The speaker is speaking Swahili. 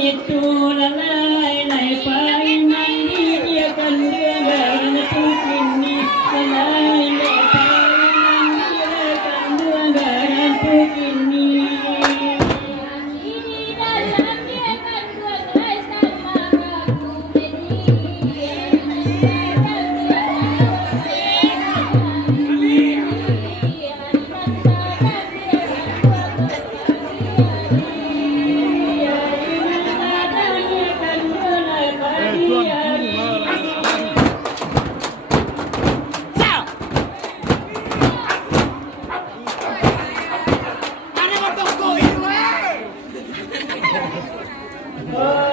itu lalai lai pai mandi dia kan dengan tukini lalai lai pai mandi dia kan dengan tukini Oh